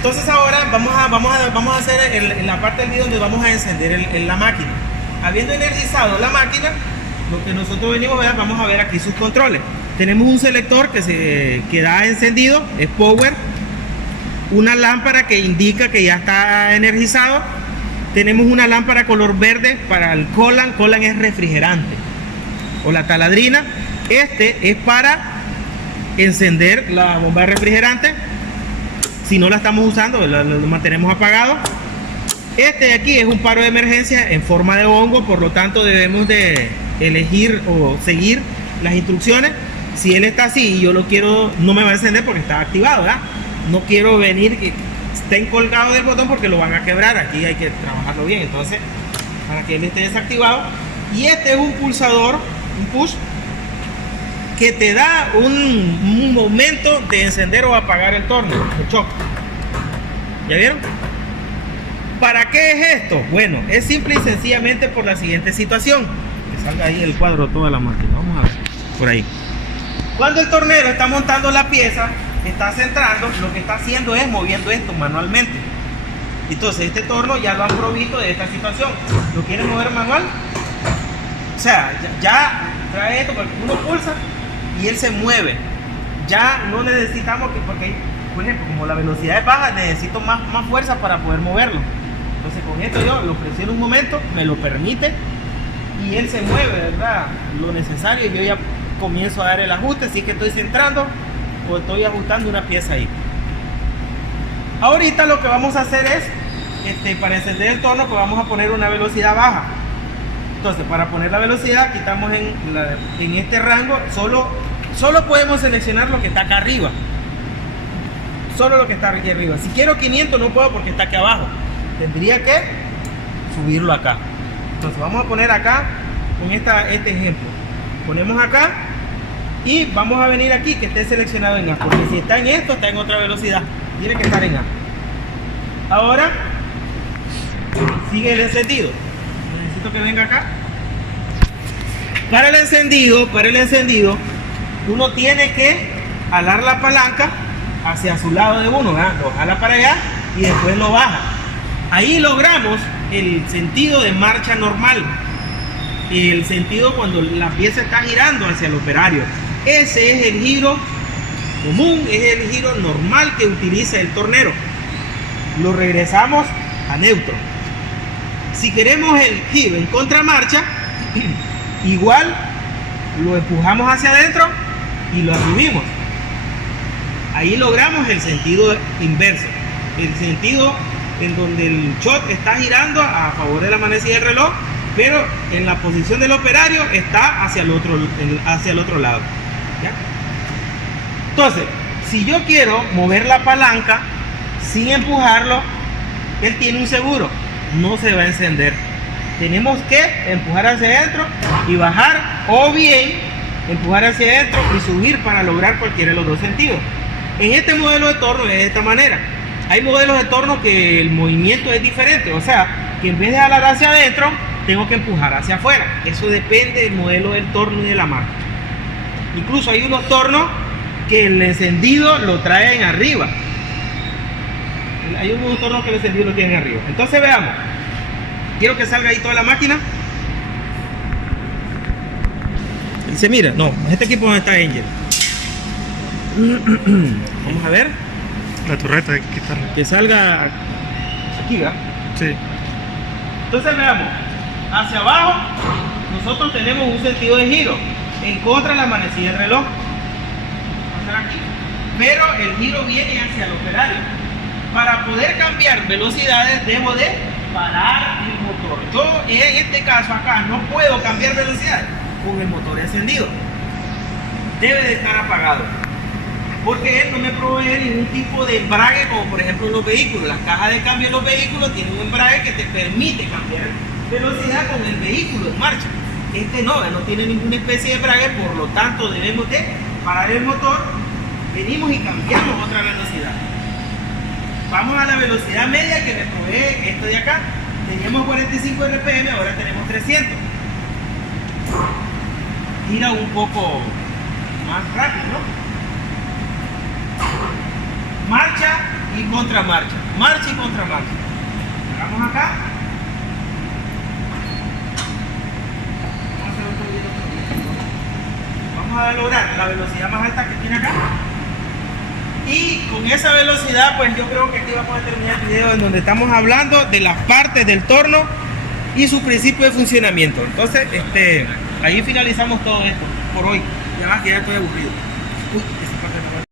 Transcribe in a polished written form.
Entonces ahora vamos a hacer la parte del video donde vamos a encender la máquina. Habiendo energizado la máquina, lo que nosotros venimos a ver, vamos a ver aquí sus controles. Tenemos un selector que da encendido, es power. Una lámpara que indica que ya está energizado. Tenemos una lámpara color verde para el Colan. Colan es refrigerante. O la taladrina. Este es para encender la bomba de refrigerante. Si no la estamos usando, lo mantenemos apagado. Este de aquí es un paro de emergencia en forma de hongo, por lo tanto debemos de elegir o seguir las instrucciones. Si él está así y yo lo quiero, no me va a encender porque está activado, ¿verdad? No quiero venir que estén colgados del botón porque lo van a quebrar. Aquí hay que trabajarlo bien, entonces para que él esté desactivado. Y este es un pulsador, un push, que te da un momento de encender o apagar el torno, el shock. ¿Ya vieron? ¿Para qué es esto? Bueno, es simple y sencillamente por la siguiente situación. Que salga ahí el cuadro de toda la máquina. Vamos a ver, por ahí. Cuando el tornero está montando la pieza, está centrando, lo que está haciendo es moviendo esto manualmente. Entonces este torno ya lo han provisto de esta situación. ¿Lo quieren mover manual? O sea, ya trae esto porque uno pulsa y él se mueve. Ya no necesitamos que, porque por ejemplo, como la velocidad es baja, necesito más fuerza para poder moverlo. Entonces con esto yo lo presiono un momento, me lo permite y él se mueve, ¿verdad? Lo necesario, y yo ya comienzo a dar el ajuste, si es que estoy centrando o estoy ajustando una pieza ahí. Ahorita lo que vamos a hacer es, para encender el torno, pues vamos a poner una velocidad baja. Entonces para poner la velocidad, quitamos en este rango, solo podemos seleccionar lo que está acá arriba. Solo lo que está aquí arriba. Si quiero 500 no puedo porque está aquí abajo. Tendría que subirlo acá. Entonces vamos a poner acá con este ejemplo. Ponemos acá y vamos a venir aquí que esté seleccionado en A. Porque si está en esto, está en otra velocidad. Tiene que estar en A. Ahora sigue el encendido. Necesito que venga acá. Para el encendido, uno tiene que jalar la palanca hacia su lado de uno, ¿verdad? Lo jala para allá y después lo baja. Ahí logramos el sentido de marcha normal, el sentido cuando la pieza está girando hacia el operario. Ese es el giro común, es el giro normal que utiliza el tornero. Lo regresamos a neutro. Si queremos el giro en contramarcha, igual lo empujamos hacia adentro y lo subimos. Ahí logramos el sentido inverso, el sentido en donde el shot está girando a favor de la manecilla del reloj, pero en la posición del operario está hacia el otro lado. ¿Ya? Entonces, si yo quiero mover la palanca sin empujarlo, él tiene un seguro, no se va a encender. Tenemos que empujar hacia adentro y bajar, o bien empujar hacia adentro y subir para lograr cualquiera de los dos sentidos. En este modelo de torno es de esta manera. Hay modelos de torno que el movimiento es diferente, o sea, que en vez de jalar hacia adentro, tengo que empujar hacia afuera. Eso depende del modelo del torno y de la marca. Incluso hay unos tornos que el encendido lo traen arriba. Hay unos tornos que el encendido lo tienen arriba. Entonces veamos. Quiero que salga ahí toda la máquina. Dice, mira, no, este equipo donde está Angel. Vamos a ver. La torreta hay que quitarla. Que salga aquí, ¿verdad? Sí. Entonces veamos. Hacia abajo, nosotros tenemos un sentido de giro en contra de la manecilla del reloj. Vamos a hacer aquí. Pero el giro viene hacia el operario. Para poder cambiar velocidades, debo de parar el motor. Yo en este caso acá no puedo cambiar velocidad con el motor encendido. Debe de estar apagado, porque él no me provee ningún tipo de embrague, como por ejemplo en los vehículos. Las cajas de cambio de los vehículos tienen un embrague que te permite cambiar velocidad con el vehículo en marcha. Este no tiene ninguna especie de embrague, por lo tanto debemos de parar el motor, venimos y cambiamos otra velocidad. Vamos a la velocidad media que me provee esto de acá. Teníamos 45 RPM, ahora tenemos 300. Gira un poco más rápido, ¿no? Marcha y contramarcha. Marcha y contramarcha. Vamos acá. Vamos a hacer otro video. Vamos a lograr la velocidad más alta que tiene acá. Y con esa velocidad, pues yo creo que aquí vamos a terminar el video en donde estamos hablando de las partes del torno y su principio de funcionamiento. Entonces, ahí finalizamos todo esto por hoy. Y además que ya estoy aburrido. Esa parte no va a-